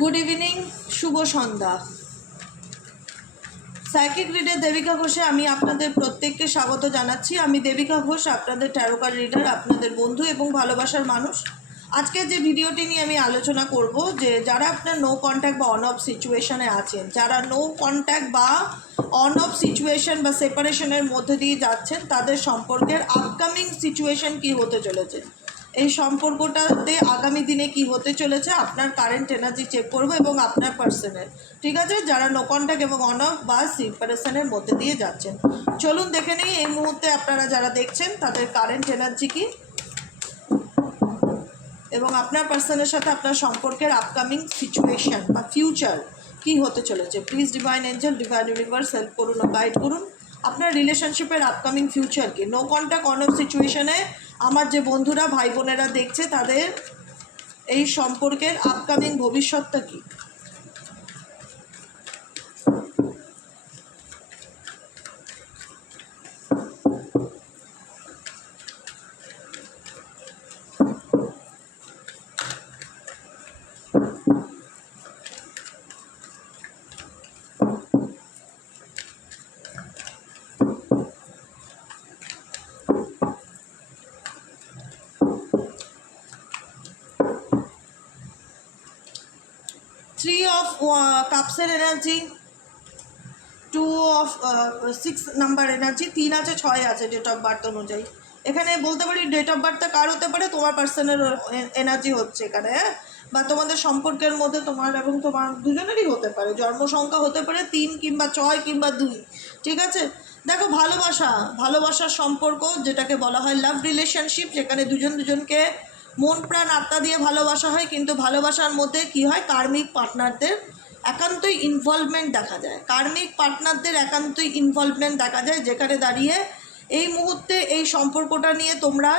Good evening শুভ সন্ধ্যা। Psychic reader Debika ঘোষে আমি আপনাদের প্রত্যেককে স্বাগত জানাচ্ছি। আমি দেবিকা ঘোষ, আপনাদের ট্যারোকার রিডার আপনাদের বন্ধু এবং ভালোবাসার মানুষ। আজকে যে ভিডিওটি নিয়ে আমি আলোচনা করব, যে যারা আপনার নো কন্ট্যাক্ট বা অন অফ সিচুয়েশনে আছেন, যারা নো কন্ট্যাক্ট বা অন অফ সিচুয়েশন বা সেপারেশনের মধ্যে দিয়ে যাচ্ছেন, তাদের সম্পর্কের আপকামিং সিচুয়েশন কি হতে চলেছে? এই সম্পর্কটাতে আগামী দিনে কি হতে চলেছে আপনার কারেন্ট এনার্জি চেক করব এবং আপনার পার্সনের ঠিক আছে? যারা নো কন্ট্যাক্ট এবং অন অফ বা সিপারেশনের মধ্যে দিয়ে যাচ্ছেন। চলুন দেখে নেই, এই মুহূর্তে আপনারা যারা দেখছেন, তাদের কারেন্ট এনার্জি কি? এবং আপনার পার্সনের সাথে আপনার সম্পর্কের আপকামিং সিচুয়েশন বা ফিউচার কি হতে চলেছে? Please divine angel divine universe help করুন গাইড করুন। আপনার রিলেশনশিপের আপকামিং ফিউচার কি? নো কন্ট্যাক্ট অন অফ সিচুয়েশনে আমার যে বন্ধুরা ভাই বোনেরা দেখছে তাদের এই সম্পর্কের আপকামিং ভবিষ্যৎটা কি three of কাপসের energy two of six number energy তিন আছে ছয় আছে ডেট অফ বার্থ অনুযায়ী এখানে বলতে পারি ডেট অফ বার্থটা কার হতে পারে? তোমার পার্সনের এনার্জি হচ্ছে এখানে হ্যাঁ? বা তোমাদের সম্পর্কের মধ্যে তোমার এবং তোমার দুজনেরই হতে পারে। জন্ম সংখ্যা হতে পারে তিন কিংবা ছয় কিংবা দুই, ঠিক আছে? দেখো, ভালোবাসা, ভালোবাসার সম্পর্ক যেটাকে বলা হয় লাভ রিলেশনশিপ যেখানে দুজন দুজনকে মন প্রাণ আত্মা দিয়ে ভালোবাসা হয়, কিন্তু ভালোবাসার মধ্যে কি হয়? কার্মিক পার্টনারদের একান্তই ইনভলভমেন্ট দেখা যায়। কার্মিক পার্টনারদের একান্তই ইনভলভমেন্ট দেখা যায়, যেখানে দাঁড়িয়ে এই মুহূর্তে এই সম্পর্কটা নিয়ে তোমরা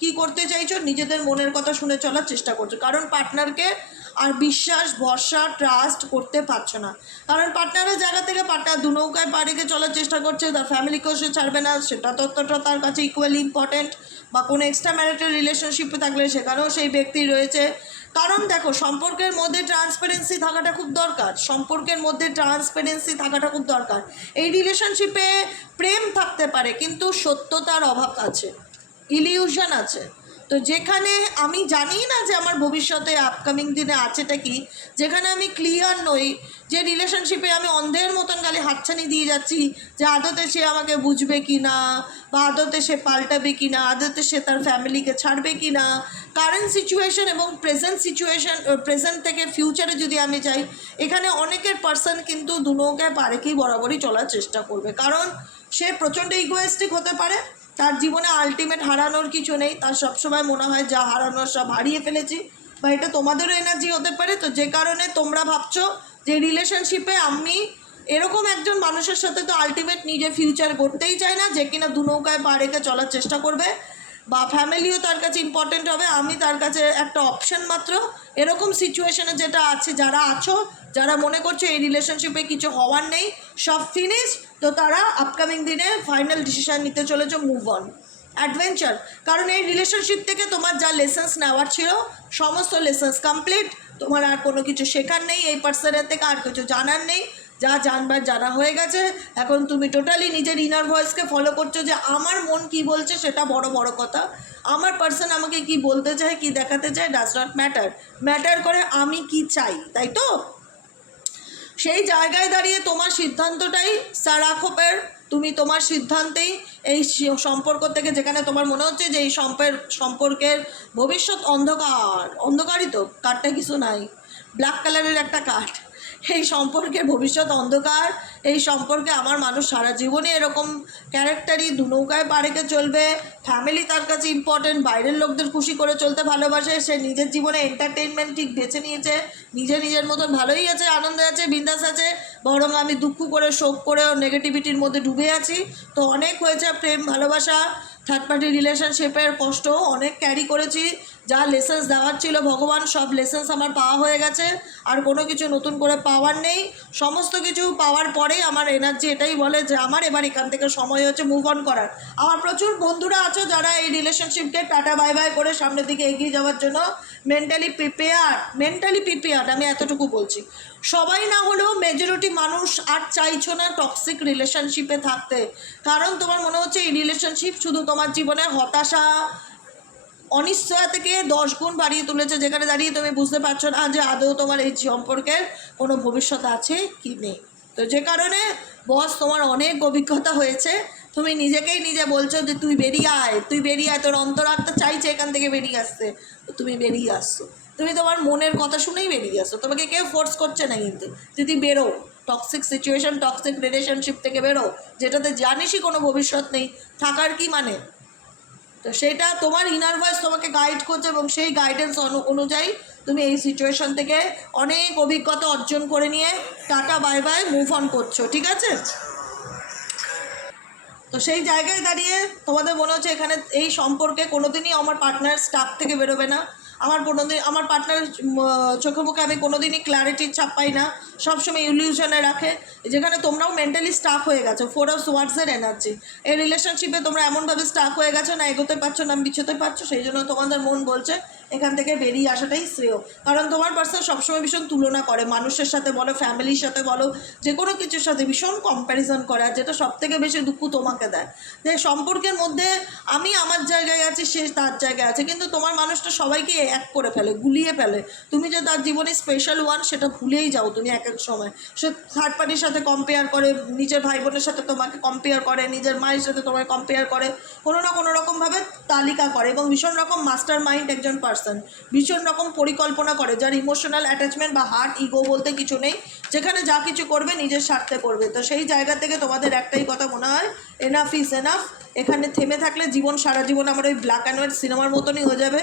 কি করতে চাইছো? নিজেদের মনের কথা শুনে চলার চেষ্টা করছ। কারণ পার্টনারকে আর বিশ্বাস, ভরসা ট্রাস্ট করতে পারছ না। কারণ পার্টনারের জায়গা থেকে পার্টনার দু নৌকায় পাড়িকে চলার চেষ্টা করছে, তার ফ্যামিলিকেও সে ছাড়বে না, সেটা তত্ত্বটা তার কাছে ইকুয়ালি ইম্পর্টেন্ট বা কোনো এক্সট্রা ম্যারিটাল রিলেশনশিপে থাকলে সেখানেও সেই ব্যক্তি রয়েছে। কারণ দেখো, সম্পর্কের মধ্যে ট্রান্সপারেন্সি থাকাটা খুব দরকার। সম্পর্কের মধ্যে ট্রান্সপারেন্সি থাকাটা খুব দরকার। এই রিলেশনশিপে প্রেম থাকতে পারে, কিন্তু সত্যতার অভাব আছে ইলিউশন আছে। তো যেখানে আমি জানি না যে আমার ভবিষ্যতে আপকামিং দিনে আছেটা কি, যেখানে আমি ক্লিয়ার নই, যে রিলেশনশিপে আমি অন্ধের মতন খালি হাতছানি দিয়ে যাচ্ছি, যে আদতে সে আমাকে বুঝবে কি না বা আদতে সে পাল্টাবে কি না আদতে সে তার ফ্যামিলিকে ছাড়বে কি না কারেন্ট সিচুয়েশন এবং প্রেজেন্ট সিচুয়েশন প্রেজেন্ট থেকে ফিউচারে যদি আমি যাই, এখানে অনেকের পার্সন কিন্তু দু নৌকায় পারেকেই বরাবরই চলার চেষ্টা করবে। কারণ সে প্রচণ্ড ইগোয়েস্টিক হতে পারে তার জীবনে আলটিমেট হারানোর কিছু নেই। তার সবসময় মনে হয় যা হারানোর সব হারিয়ে ফেলেছি। বা এটা তোমাদেরও এনার্জি হতে পারে। তো যে কারণে তোমরা ভাবছ যে রিলেশনশিপে আমি এরকম একজন মানুষের সাথে তো আলটিমেট নিজের ফিউচার করতেই চাই না। যে কিনা দু নৌকায় পা রেখে চলার চেষ্টা করবে। বা ফ্যামিলিও তার কাছে ইম্পর্টেন্ট হবে, আমি তার কাছে একটা অপশন মাত্র। এরকম সিচুয়েশানে যেটা আছে, যারা আছো, যারা মনে করছ এই রিলেশনশিপে কিছু হওয়ার নেই, সব ফিনিশ তো তারা আপকামিং দিনে ফাইনাল ডিসিশন নিতে চলেছে মুভ অন অ্যাডভেঞ্চার কারণ এই রিলেশনশিপ থেকে তোমার যা লেসেন্স নেওয়ার ছিল, সমস্ত লেসেন্স কমপ্লিট তোমার আর কোনো কিছু শেখার নেই এই পার্সনের থেকে, আর কিছু জানার নেই। যা জানবার জানা হয়ে গেছে, এখন তুমি টোটালি নিজের ইনার ভয়েসকে ফলো করছ যে আমার মন কি বলছে সেটা বড় বড় কথা। আমার পার্সন আমাকে কি বলতে চায়, কি দেখাতে চায় ডাজ নট ম্যাটার ম্যাটার করে আমি কি চাই, তাই তো? সেই জায়গায় দাঁড়িয়ে তোমার সিদ্ধান্তটাই সারাখোপের তুমি তোমার সিদ্ধান্তেই এই সম্পর্ক থেকে যেখানে তোমার মনে হচ্ছে যে এই সম্পের সম্পর্কের ভবিষ্যৎ অন্ধকার। অন্ধকারই তো কাঠটা কিছু নাই। ব্ল্যাক কালারের একটা কাঠ এই সম্পর্কে ভবিষ্যৎ অন্ধকার, এই সম্পর্কে আমার মানুষ সারা জীবনে এরকম ক্যারেক্টারই দু নৌকায় পাড়েকে চলবে। ফ্যামিলি তার কাছে ইম্পর্টেন্ট বাইরের লোকদের খুশি করে চলতে ভালোবাসে, সে নিজের জীবনে এন্টারটেনমেন্ট ঠিক বেছে নিয়েছে, নিজে নিজের মতন ভালোই আছে, আনন্দে আছে, বিন্দাস আছে, বরং আমি দুঃখ করে, শোক করে ও নেগেটিভিটির মধ্যে ডুবে আছি। তো অনেক হয়েছে প্রেম, ভালোবাসা থার্ড পার্টি রিলেশনশিপের কষ্ট অনেক ক্যারি করেছি। যা লেসেন্স দেওয়ার ছিল, ভগবান সব লেসেন্স আমার পাওয়া হয়ে গেছে। আর কোনো কিছু নতুন করে পাওয়ার নেই। সমস্ত কিছু পাওয়ার পরেই আমার এনার্জি এটাই বলে যে, আমার এবার এখান থেকে সময় হচ্ছে মুভ অন করার। আমার প্রচুর বন্ধুরা আছো যারা এই রিলেশনশিপকে টাটা বাই বাই করে সামনের দিকে এগিয়ে যাওয়ার জন্য মেন্টালি প্রিপেয়ার মেন্টালি প্রিপেয়ার আমি এতটুকু বলছি। সবাই না হলেও মেজরিটি মানুষ আর চাইছো না টক্সিক রিলেশনশিপে থাকতে। কারণ তোমার মনে হচ্ছে এই রিলেশনশিপ শুধু তোমার জীবনে হতাশা, অনিশ্চয়তা থেকে দশ গুণ বাড়িয়ে তুলেছে, যেখানে দাঁড়িয়ে তুমি বুঝতে পারছ না যে আদৌ তোমার এই সম্পর্কের কোনো ভবিষ্যৎ আছে কি নেই। তো যে কারণে বস তোমার অনেক অভিজ্ঞতা হয়েছে। তুমি নিজেকেই নিজে বলছো যে তুই বেরিয়ে আয়, তুই বেরিয়ে আয়, তোর অন্তরাত্মা চাইছে এখান থেকে বেরিয়ে আসতে। তো তুমি বেরিয়ে আসছো তুমি তোমার মনের কথা শুনেই বেরিয়ে আসছো তোমাকে কেউ ফোর্স করছে না কিন্তু। যদি বেরো টক্সিক সিচুয়েশন টক্সিক রিলেশনশিপ থেকে বেরো, যেটাতে জানিসই কোনো ভবিষ্যৎ নেই, থাকার কি মানে? তো সেটা তোমার ইনার ভয়েস তোমাকে গাইড করছে এবং সেই গাইডেন্স অনু, অনুযায়ী তুমি এই সিচুয়েশন থেকে অনেক অভিজ্ঞতা অর্জন করে নিয়ে tata bye bye move on করছ, ঠিক আছে? তো সেই জায়গায় দাঁড়িয়ে তোমাদের মনে হচ্ছে এখানে এই সম্পর্কে কোনোদিনই আমার পার্টনার স্টাফ থেকে বেরোবে না। আমার কোনোদিন, আমার পার্টনার চোখে মুখে আমি কোনোদিনই ক্ল্যারিটির ছাপ পাই না। সবসময় ইলিউশনে রাখে। যেখানে তোমরাও মেন্টালি স্টাক হয়ে গেছো। ফোর অফ ওয়ার্ডসের এনার্জি এই রিলেশনশিপে তোমরা এমনভাবে স্টাক হয়ে গেছো, না এগোতে পারছ, না বিছোতে পারছ, সেই জন্য তোমাদের মন বলছে এখান থেকে বেরিয়ে আসাটাই শ্রেয়। কারণ তোমার পার্সন সবসময় ভীষণ তুলনা করে, মানুষের সাথে বলো ফ্যামিলির সাথে বলো যে কোনো কিছুর সাথে ভীষণ কম্প্যারিজন করে আর যেটা সব থেকে বেশি দুঃখ তোমাকে দেয়। যে সম্পর্কের মধ্যে আমি আমার জায়গায় আছি, সে তার জায়গায় আছে, কিন্তু তোমার মানুষটা সবাইকে এক করে ফেলে, গুলিয়ে ফেলে। তুমি যে তার জীবনে স্পেশাল ওয়ান সেটা ভুলেই যাও তুমি এক এক সময়। সে থার্ড পার্টির সাথে কম্পেয়ার করে, নিজের ভাই বোনের সাথে তোমাকে কম্পেয়ার করে, নিজের মায়ের সাথে তোমাকে কম্পেয়ার করে, কোনো না কোনো রকমভাবে তালিকা করে এবং ভীষণ রকম মাস্টার মাইন্ড একজন পার্সন ভীষণ রকম পরিকল্পনা করে, যার ইমোশনাল অ্যাটাচমেন্ট বা হার্ট ইগো বলতে কিছু নেই। যেখানে যা কিছু করবে, নিজের স্বার্থে করবে। তো সেই জায়গা থেকে তোমাদের একটাই কথা মনে হয় এনাফ ইজ এনাফ এখানে থেমে থাকলে জীবন, সারা জীবন আমার ওই ব্ল্যাক অ্যান্ড হোয়াইট সিনেমার মতনই হয়ে যাবে।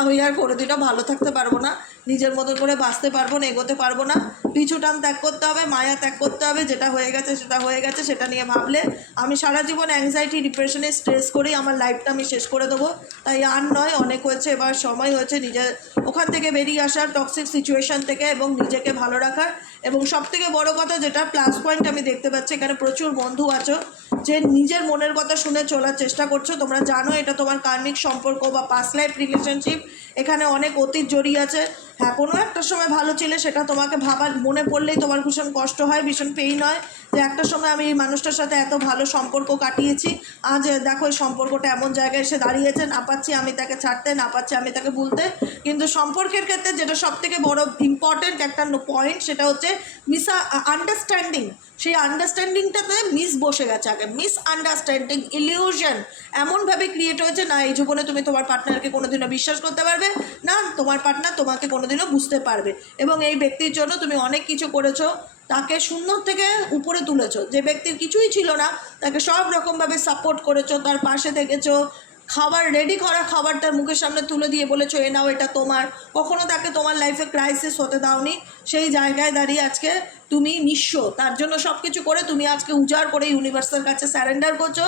আমি আর কোনোদিনও ভালো থাকতে পারব না। নিজের মতন করে বাঁচতে পারব না, এগোতে পারব না। পিছু টান ত্যাগ করতে হবে, মায়া ত্যাগ করতে হবে, যেটা হয়ে গেছে সেটা হয়ে গেছে, সেটা নিয়ে ভাবলে আমি সারা জীবন অ্যাংজাইটি ডিপ্রেশনে স্ট্রেস করেই আমার লাইফটা আমি শেষ করে দেবো। তাই আর নয়, অনেক হয়েছে, এবার সময় হয়েছে নিজের ওখান থেকে বেরিয়ে আসার টক্সিক সিচুয়েশন থেকে এবং নিজেকে ভালো রাখার। এবং সব থেকে বড় কথা যেটা প্লাস পয়েন্ট আমি দেখতে পাচ্ছি, এখানে প্রচুর বন্ধু আছো, যে নিজের মনের কথা শুনে চলার চেষ্টা করছ। তোমরা জানো এটা তোমার কার্মিক সম্পর্ক বা পাস লাইফ রিলেশনশিপ এখানে অনেক অতীত জড়িয়ে আছে। হ্যাঁ কোনো একটা সময় ভালো ছিল সেটা তোমাকে ভাবার, মনে পড়লেই তোমার ভীষণ কষ্ট হয়, ভীষণ পেইন হয়। যে একটা সময় আমি এই মানুষটার সাথে এত ভালো সম্পর্ক কাটিয়েছি, আজ দেখো এই সম্পর্কটা এমন জায়গায় এসে দাঁড়িয়েছে, না পাচ্ছি আমি তাকে ছাড়তে, না পাচ্ছি আমি তাকে ভুলতে। কিন্তু সম্পর্কের ক্ষেত্রে যেটা সব থেকে বড় ইম্পর্টেন্ট একটা পয়েন্ট সেটা হচ্ছে মিসা আন্ডারস্ট্যান্ডিং সেই আন্ডারস্ট্যান্ডিংটাতে মিস বসে গেছে আগে। মিস আন্ডারস্ট্যান্ডিং ইলিউশন এমনভাবে ক্রিয়েট হয়েছে, না, এই জীবনে তুমি তোমার পার্টনারকে কোনোদিনও বিশ্বাস করতে পারবে, না, তোমার পার্টনার তোমাকে কোনোদিনও বুঝতে পারবে। এবং এই ব্যক্তির জন্য তুমি অনেক কিছু করেছ, তাকে শূন্য থেকে উপরে তুলেছো। যে ব্যক্তির কিছুই ছিল না, তাকে সব রকমভাবে সাপোর্ট করেছ, তার পাশে থেকেছো খাবার রেডি করা খাবার তার মুখের সামনে তুলে দিয়ে বলেছ, এ নাও, এটা তোমার। কখনো তাকে তোমার লাইফে ক্রাইসিস হতে দাওনি। সেই জায়গায় দাঁড়িয়ে আজকে তুমি নিঃস্ব তার জন্য সব কিছু করে তুমি আজকে উজাড় করে ইউনিভার্সের কাছে স্যারেন্ডার করছ,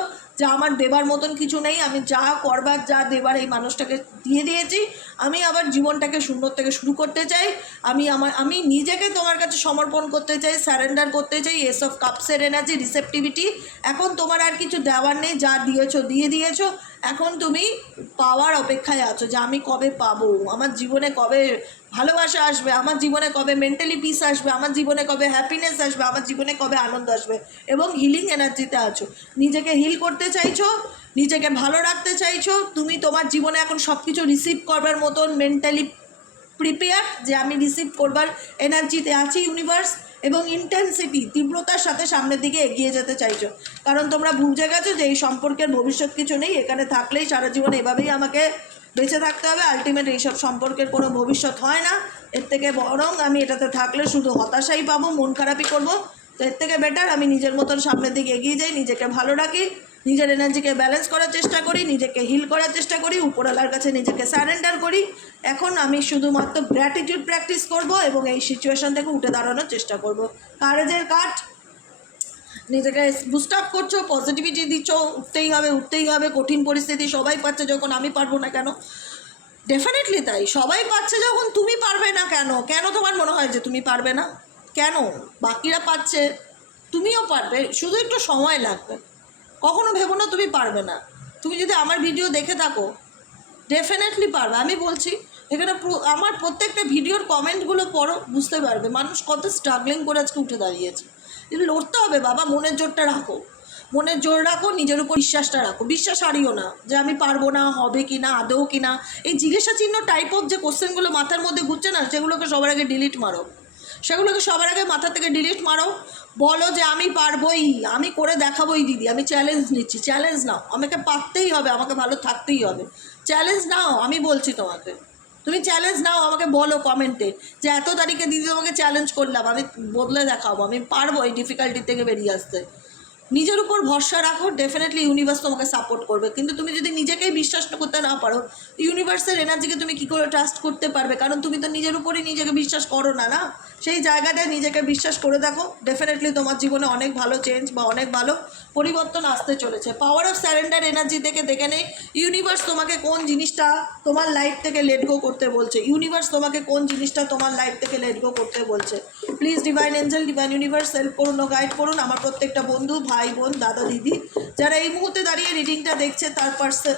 যা আমার দেবার মতন কিছু নেই, আমি যা করবার, যা দেবার এই মানুষটাকে দিয়ে দিয়েছি, আমি আবার জীবনটাকে সুন্দর থেকে শুরু করতে চাই, আমি আমার, আমি নিজেকে তোমার কাছে সমর্পণ করতে চাই স্যারেন্ডার করতে চাই এস অফ কাপসের এনার্জি রিসেপটিভিটি এখন তোমার আর কিছু দেওয়ার নেই, যা দিয়েছ, দিয়ে দিয়েছ, এখন তুমি পাওয়ার অপেক্ষায় আছো যে আমি কবে পাবো, আমার জীবনে কবে ভালোবাসা আসবে, আমার জীবনে কবে মেন্টালি পিস আসবে, আমার জীবনে কবে হ্যাপিনেস আসবে, আমার জীবনে কবে আনন্দ আসবে এবং হিলিং এনার্জিতে আছো। নিজেকে হিল করতে চাইছো, নিজেকে ভালো রাখতে চাইছো, তুমি তোমার জীবনে এখন সব কিছু রিসিভ করবার মতন মেন্টালি প্রিপেয়ার যে আমি রিসিভ করবার এনার্জিতে আছি ইউনিভার্স এবং ইন্টেন্সিটি তীব্রতার সাথে সামনের দিকে এগিয়ে যেতে চাইছো। কারণ তোমরা বুঝে গেছো যে এই সম্পর্কের ভবিষ্যৎ কিছু নেই, এখানে থাকলেই সারা জীবন এভাবেই আমাকে বেঁচে থাকতে হবে। আলটিমেট এইসব সম্পর্কের কোনো ভবিষ্যৎ হয় না। এর থেকে বরং আমি এটাতে থাকলে শুধু হতাশাই পাবো, মন খারাপই করব। তো এর থেকে বেটার আমি নিজের মতন সামনের দিকে এগিয়ে যাই, নিজেকে ভালো রাখি, নিজের এনার্জিকে ব্যালেন্স করার চেষ্টা করি, নিজেকে হিল করার চেষ্টা করি, উপরওয়ালার কাছে নিজেকে স্যারেন্ডার করি। এখন আমি শুধুমাত্র গ্র্যাটিটিউড প্র্যাকটিস করব এবং এই সিচুয়েশন থেকে উঠে দাঁড়ানোর চেষ্টা করব। কারেজের কাঠ নিজেকে বুস্ট আপ করছ পজিটিভিটি দিচ্ছ, উঠতেই হবে উঠতেই হবে, কঠিন পরিস্থিতি, সবাই পাচ্ছে যখন আমি পারব না কেন? ডেফিনেটলি তাই, সবাই পাচ্ছে যখন তুমি পারবে না কেন? কেন তোমার মনে হয় যে তুমি পারবে না? কেন? বাকিরা পাচ্ছে তুমিও পারবে, শুধু একটু সময় লাগবে। কখনো ভেবো না তুমি পারবে না। তুমি যদি আমার ভিডিও দেখে থাকো ডেফিনেটলি পারবে। আমি বলছি, এখানে আমার প্রত্যেকটা ভিডিওর কমেন্টগুলো পড়ো, বুঝতে পারবে। মানুষ কত স্ট্রাগলিং করে আজকে উঠে দাঁড়িয়েছে। লড়তে হবে বাবা, মনের জোরটা রাখো। মনের জোর রাখো, নিজের উপর বিশ্বাসটা রাখো। বিশ্বাস হারিও না যে আমি পারব না, হবে কি না, আদৌ কি না। এই জিজ্ঞাসা চিহ্ন টাইপ অফ যে কোশ্চেনগুলো মাথার মধ্যে ঘুরছে না, সেগুলোকে সবার আগে ডিলিট মারো। সেগুলোকে সবার আগে মাথা থেকে ডিলিট মারো। বলো যে আমি পারবোই, আমি করে দেখাবোই দিদি, আমি চ্যালেঞ্জ নিচ্ছি চ্যালেঞ্জ নাও। আমাকে পারতেই হবে, আমাকে ভালো থাকতেই হবে। চ্যালেঞ্জ নাও, আমি বলছি তোমাকে। তুমি চ্যালেঞ্জ নাও, আমাকে বলো কমেন্টে যে এত তারিখে দিদি তোমাকে চ্যালেঞ্জ করলাম, আমি বদলে দেখাবো, আমি পারব এই ডিফিকাল্টি থেকে বেরিয়ে আসতে। নিজের উপর ভরসা রাখো ডেফিনেটলি ইউনিভার্স তোমাকে সাপোর্ট করবে। কিন্তু তুমি যদি নিজেকেই বিশ্বাস করতে না পারো ইউনিভার্সের এনার্জিকে তুমি কী করে ট্রাস্ট করতে পারবে? কারণ তুমি তো নিজের উপরই নিজেকে বিশ্বাস করো না না? সেই জায়গাটায় নিজেকে বিশ্বাস করে দেখো ডেফিনেটলি তোমার জীবনে অনেক ভালো চেঞ্জ বা অনেক ভালো পরিবর্তন আসতে চলেছে। পাওয়ার অফ স্যারেন্ডার এনার্জি থেকে দেখে নেই। ইউনিভার্স তোমাকে কোন জিনিসটা তোমার লাইফ থেকে লেট গো করতে বলছে? ইউনিভার্স তোমাকে কোন জিনিসটা তোমার লাইফ থেকে লেট গো করতে বলছে? Please divine angel divine universe help করুন ও গাইড করুন। আমার প্রত্যেকটা বন্ধু, ভাই, বোন, দাদা, দিদি, যারা এই মুহূর্তে দাঁড়িয়ে রিডিংটা দেখছে, তার পার্সন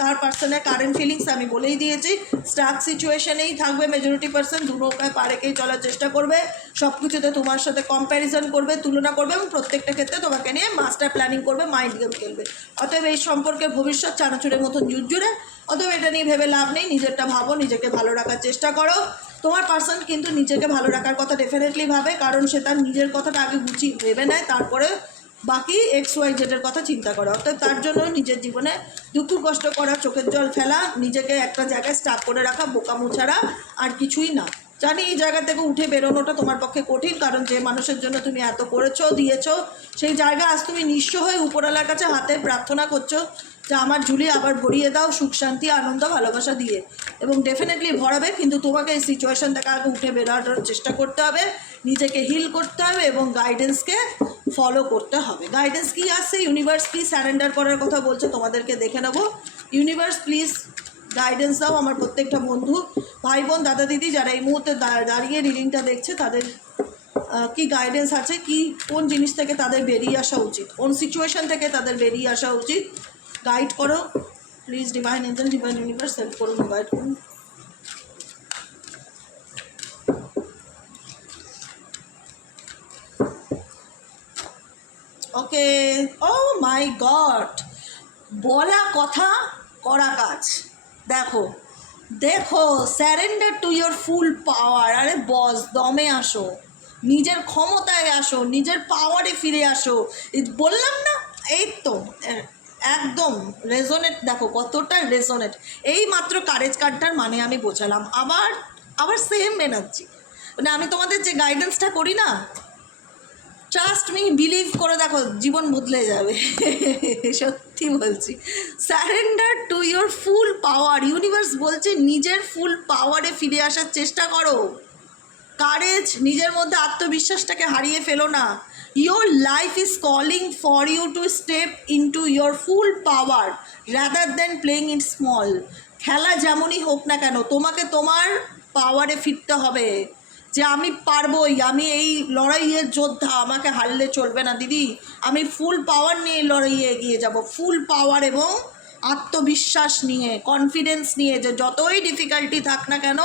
তার পার্সনের কারেন্ট ফিলিংস আমি বলেই দিয়েছি। স্টাক সিচুয়েশনেই থাকবে মেজরিটি পার্সন দু নৌকায় পারেকেই চলার চেষ্টা করবে। সব কিছুতে তোমার সাথে কম্প্যারিজন করবে, তুলনা করবে এবং প্রত্যেকটা ক্ষেত্রে তোমাকে নিয়ে মাস্টার প্ল্যানিং করবে মাইন্ড গেম খেলবে। অতএব এই সম্পর্কের ভবিষ্যৎ চানাচুরের মতন জুজুরে অতএব এটা নিয়ে ভেবে লাভ নেই, নিজেরটা ভাবো, নিজেকে ভালো রাখার চেষ্টা করো। তোমার পার্সন কিন্তু নিজেকে ভালো রাখার কথা ডেফিনেটলি ভাবে, কারণ সে তার নিজের কথাটা আগে গুছিয়ে ভেবে নেয়, তারপরে বাকি এক্স ওয়াই জেডের কথা চিন্তা করা। অর্থাৎ তার জন্য নিজের জীবনে দুঃখ কষ্ট করা, চোখের জল ফেলা, নিজেকে একটা জায়গায় স্টাক করে রাখা, বোকামু ছাড়া আর কিছুই না। জানি এই জায়গা থেকে উঠে বেরোনোটা তোমার পক্ষে কঠিন, কারণ যে মানুষের জন্য তুমি এত করেছ, দিয়েছ, সেই জায়গা আজ তুমি নিঃস্ব হয়ে উপরওয়ালার কাছে হাতে প্রার্থনা করছ যে আমার ঝুলি আবার ভরিয়ে দাও, সুখ, শান্তি, আনন্দ, ভালোবাসা দিয়ে। এবং ডেফিনেটলি ভরাবে, কিন্তু তোমাকে এই সিচুয়েশন থেকে আগে উঠে বেরোনোর চেষ্টা করতে হবে, নিজেকে হিল করতে হবে এবং গাইডেন্সকে ফলো করতে হবে। গাইডেন্স কী আসছে ইউনিভার্স কি স্যারেন্ডার করার কথা বলছে, তোমাদেরকে দেখে নেব। ইউনিভার্স প্লিজ গাইডেন্স দাও আমার প্রত্যেকটা বন্ধু ভাই বোন দাদা দিদি যারা এই মুহূর্তে দাঁড়িয়ে রিডিংটা দেখছে, তাদের কি গাইডেন্স আছে, কি, কোন জিনিস থেকে তাদের বেরিয়ে আসা উচিত? কোন সিচুয়েশন থেকে তাদের বেরিয়ে আসা উচিত? গাইড করো। Please divine angel divine universe help করুন গাইড করুন ওকে ও মাই গড বলা কথা, করা কাজ। দেখো দেখো surrender to your full power আরে বস দমে আসো। নিজের ক্ষমতায় আসো, নিজের পাওয়ারে ফিরে আসো। বললাম না, এই তো একদম রেজোনেট দেখো কতটা রেজোনেট এই মাত্র কারেজ কার্ডটার মানে আমি বোঝালাম। আবার আবার সেম এনার্জি মানে আমি তোমাদের যে গাইডেন্সটা করি না ট্রাস্ট মি বিলিভ করে দেখো, জীবন বদলে যাবে। সত্যি বলছি। Surrender to your full power universe বলছে, নিজের ফুল পাওয়ারে ফিরে আসার চেষ্টা করো। কারেজ নিজের মধ্যে আত্মবিশ্বাসটাকে হারিয়ে ফেলো না। Your life is calling for you to step into your full power rather than playing it small খেলা যেমনই হোক না কেন, তোমাকে তোমার পাওয়ারে ফিরতে হবে। যে আমি পারবই, আমি এই লড়াইয়ের যোদ্ধা, আমাকে হারলে চলবে না। দিদি, আমি ফুল পাওয়ার নিয়ে লড়াইয়ে এগিয়ে যাব। ফুল পাওয়ার এবং আত্মবিশ্বাস নিয়ে কনফিডেন্স নিয়ে, যে যতই ডিফিকাল্টি থাক না কেন,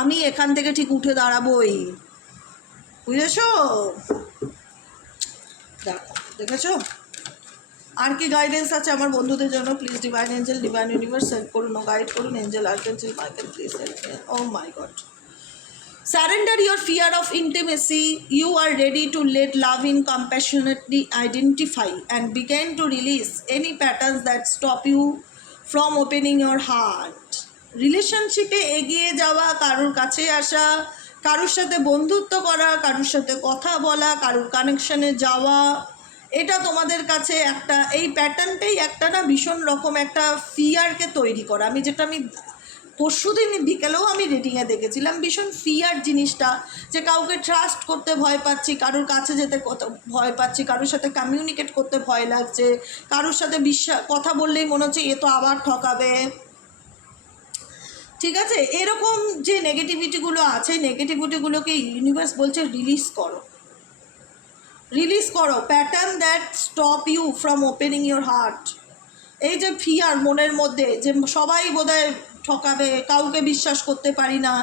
আমি এখান থেকে ঠিক উঠে দাঁড়াবই। বুঝেছ? দেখো, দেখেছ? আর কি গাইডেন্স আছে আমার বন্ধুদের জন্য? Please divine angel divine universe help করুন গাইড করুন angel archangel Michael please help oh my god Surrender your fear of intimacy. You are ready to let love in compassionately identify and begin to release any patterns that stop you from opening your heart. রিলেশনশিপে এগিয়ে যাওয়া কারোর কাছে আসা কারোর সাথে বন্ধুত্ব করা কারোর সাথে কথা বলা কারোর কানেকশনে যাওয়া এটা তোমাদের কাছে একটা এই প্যাটার্নটাই একটা না ভীষণ রকম একটা ফিয়ারকে তৈরি করা আমি যেটা আমি পরশু দিন বিকেলেও আমি রেটিংয়ে দেখেছিলাম। ভীষণ ফিয়ার জিনিসটা যে কাউকে ট্রাস্ট করতে ভয় পাচ্ছি, কারোর কাছে যেতে কত ভয় পাচ্ছি, কারোর সাথে কমিউনিকেট করতে ভয় লাগছে, কারোর সাথে বিশ্বাস, কথা বললেই মনে হচ্ছে এ তো আবার ঠকাবে। ঠিক আছে? এরকম যে নেগেটিভিটিগুলো আছে নেগেটিভিটিগুলোকে ইউনিভার্স বলছে রিলিজ করো। রিলিজ করো। Pattern that stop you from opening your heart এই যে ফিয়ার মনের মধ্যে, যে সবাই বোধহয় ঠকাবে, কাউকে বিশ্বাস করতে পারি না।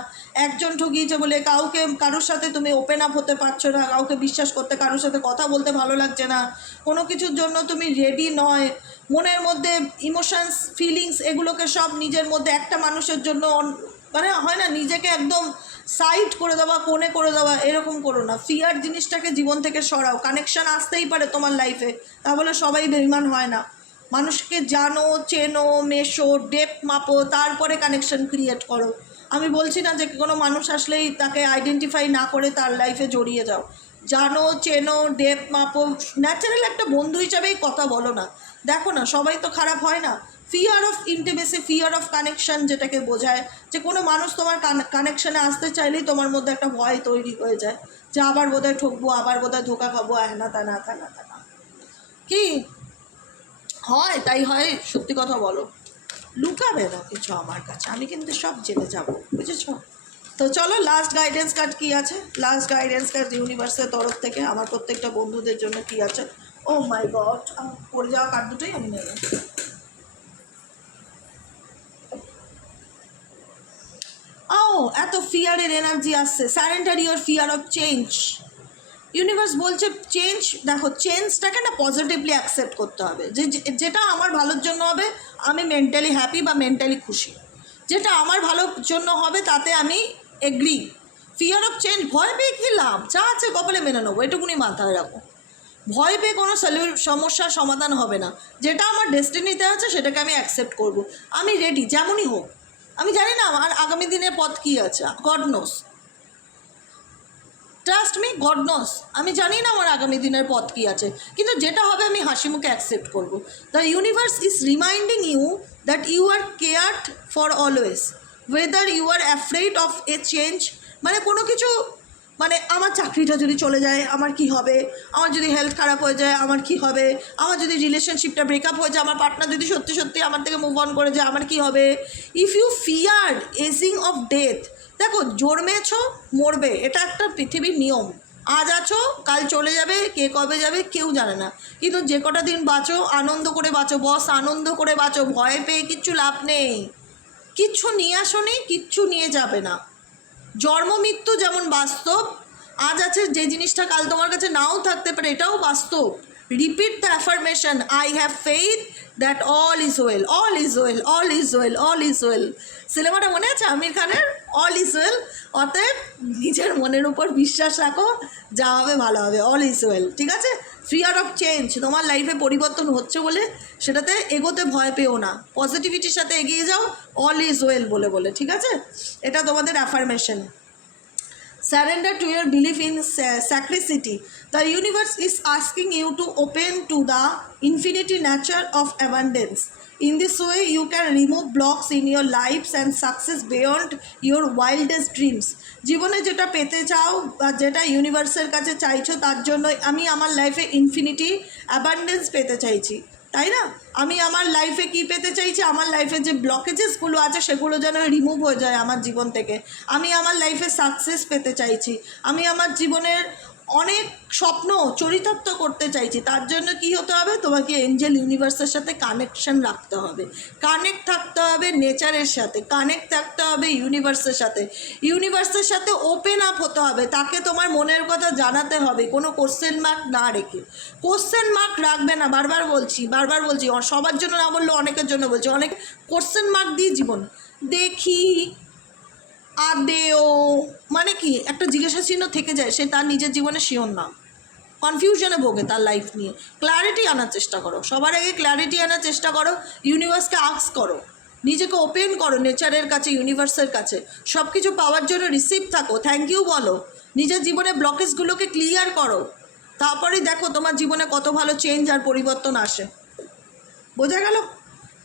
একজন ঠকিয়েছে বলে কাউকে, কারোর সাথে তুমি ওপেন আপ হতে পারছ না, কাউকে বিশ্বাস করতে, কারোর সাথে কথা বলতে ভালো লাগছে না। কোনো কিছুর জন্য তুমি রেডি নয়। মনের মধ্যে ইমোশনস ফিলিংস এগুলোকে সব নিজের মধ্যে একটা মানুষের জন্য মানে হয় না, নিজেকে একদম সাইড করে দেওয়া, কোণে করে দেওয়া, এরকম করো না। ফিয়ার জিনিসটাকে জীবন থেকে সরাও। কানেকশান আসতেই পারে তোমার লাইফে তা বলে সবাই বেইমান হয় না। মানুষকে জানো, চেনো, মেশো ডেপ মাপো, তারপরে কানেকশন ক্রিয়েট করো। আমি বলছি না যে কোনো মানুষ আসলেই তাকে আইডেন্টিফাই না করে তার লাইফে জড়িয়ে যাও। জানো, চেনো ডেপ মাপো ন্যাচারাল একটা বন্ধু হিসাবেই কথা বলো না। দেখো না, সবাই তো খারাপ হয় না। Fear of intimacy fear of connection যেটাকে বোঝায়, যে কোনো মানুষ তোমার কানেকশানে আসতে চাইলেই তোমার মধ্যে একটা ভয় তৈরি হয়ে যায়, যে আবার বোধহয় ঠকবো, আবার বোধহয় ধোকা খাব হ্যানা তানা তানা তানা কি? হয়, তাই হয়, সত্যি কথা বলো। লুকাবে না কিছু আমার কাছে, আমি কিন্তু সব জেনে যাব, বুঝেছ? তো চলো লাস্ট গাইডেন্স কার্ড কী আছে? লাস্ট গাইডেন্স কার্ড ইউনিভার্সের তরফ থেকে, আমার প্রত্যেকটা বন্ধুদের জন্য কী আছে? ও মাই গড পড়ে যাওয়া কার্ড দুটোই আমি নেব। ও এত ফিয়ারের এনার্জি আসছে। Surrender your fear of change universe বলছে চেঞ্জ দেখো চেঞ্জটাকে না পজিটিভলি অ্যাকসেপ্ট করতে হবে। যে যেটা আমার ভালোর জন্য হবে, আমি মেন্টালি হ্যাপি বা মেন্টালি খুশি। যেটা আমার ভালোর জন্য হবে, তাতে আমি এগ্রি ফিয়ার অফ চেঞ্জ ভয় পেয়ে কী লাভ? যা আছে কপালে মেনে নেব, এটুকুনি মাথায় রাখো। ভয় পেয়ে কোনো সমস্যার সমাধান হবে না। যেটা আমার ডেস্টিনিতে আছে, সেটাকে আমি অ্যাকসেপ্ট করব। আমি রেডি যেমনই হোক। আমি জানি না, আমার আগামী দিনের পথ কী আছে? God knows trust me God knows আমি জানি না আমার আগামী দিনের পথ কী আছে। কিন্তু যেটা হবে আমি হাসি মুখে অ্যাকসেপ্ট করব। The universe is reminding you that you are cared for always whether you are afraid of a change মানে কোনো কিছু মানে আমার চাকরিটা যদি চলে যায়, আমার কি হবে? আমার যদি হেলথ খারাপ হয়ে যায়, আমার কি হবে? আমার যদি রিলেশনশিপটা ব্রেকআপ হয়ে যায়, আমার পার্টনার যদি সত্যি সত্যি আমার থেকে মুভ অন করে যায়, আমার কি হবে? If you fear aging of death দেখো, জন্মেছো, মরবে, এটা একটা পৃথিবীর নিয়ম। আজ আছো, কাল চলে যাবে, কে কবে যাবে, কেউ জানে না। কিন্তু যে কটা দিন বাঁচো, আনন্দ করে বাঁচো, বস, আনন্দ করে বাঁচো, ভয় পেয়ে কিচ্ছু লাভ নেই। কিচ্ছু নিয়ে আসনি কিচ্ছু নিয়ে যাবে না। জন্ম, মৃত্যু যেমন বাস্তব, আজ আছে যে জিনিসটা কাল তোমার কাছে নাও থাকতে পারে, এটাও বাস্তব। Repeat the affirmation I have faith that all is well all is well all is well all is well সিনেমাটা মনে আছে? আমির খানের? অল ইজ ওয়েল অতএব নিজের মনের উপর বিশ্বাস রাখো, যা হবে ভালো হবে। অল ইজ ওয়েল ঠিক আছে? ফিয়ার অফ চেঞ্জ তোমার লাইফে পরিবর্তন হচ্ছে বলে সেটাতে এগোতে ভয় পেও না। পজিটিভিটির সাথে এগিয়ে যাও অল ইজ ওয়েল বলে বলে, ঠিক আছে? এটা তোমাদের affirmation surrender to your belief in sa- sacredity. The universe is asking you to open to the infinity nature of abundance. In this way, you can remove blocks in your lives and success beyond your wildest dreams. জীবনে যেটা পেতে চাও বা যেটা ইউনিভার্সের কাছে চাইছো তার জন্য আমি আমার লাইফে ইনফিনিটি অ্যাবান্ডেন্স পেতে চাইছি তাই না? আমি আমার লাইফে কি পেতে চাইছি? আমার লাইফে যে ব্লকেজেসগুলো আছে, সেগুলো যেন রিমুভ হয়ে যায় আমার জীবন থেকে। আমি আমার লাইফে সাকসেস পেতে চাইছি। আমি আমার জীবনের অনেক স্বপ্ন চরিতার্থ করতে চাইছি। তার জন্য কি হতে হবে? তোমাকে এঞ্জেল ইউনিভার্সের সাথে কানেকশন রাখতে হবে। কানেক্ট থাকতে হবে নেচারের সাথে। কানেক্ট থাকতে হবে ইউনিভার্সের সাথে। ইউনিভার্সের সাথে ওপেন আপ হতে হবে। তাকে তোমার মনের কথা জানাতে হবে। কোনো কোশ্চেন মার্ক না রেখে। কোশ্চেন মার্ক রাখবে না। বারবার বলছি বারবার বলছি। সবার জন্য না বললেও অনেকের জন্য বলছি। অনেক কোশ্চেন মার্ক দিয়ে জীবন। দেখি আদেও। মানে কি? একটা জিজ্ঞাসা চিহ্ন থেকে যায়, সে তার নিজের জীবনে শিওর না। কনফিউশনে ভোগে তার লাইফ নিয়ে। ক্ল্যারিটি আনার চেষ্টা করো। সবার আগে ক্ল্যারিটি আনার চেষ্টা করো ইউনিভার্সকে আক্স করো। নিজেকে ওপেন করো নেচারের কাছে ইউনিভার্সের কাছে। সব কিছু পাওয়ার জন্য রিসিভ থাকো থ্যাংক ইউ বলো। নিজের জীবনে ব্লকেজগুলোকে ক্লিয়ার করো। তারপরে দেখো তোমার জীবনে কত ভালো চেঞ্জ আর পরিবর্তন আসে। বোঝা গেল?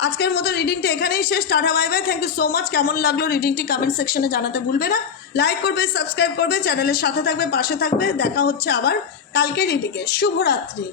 আজকের মতো রিডিংটা এখানেই শেষ। Tata bye bye thank you so much কেমন লাগল রিডিংটি কমেন্ট সেকশনে জানাতে ভুলবে না। লাইক করবে সাবস্ক্রাইব করবে চ্যানেলের সাথে থাকবে, পাশে থাকবে। দেখা হচ্ছে আবার কালকে রিডিংয়ে শুভরাত্রি।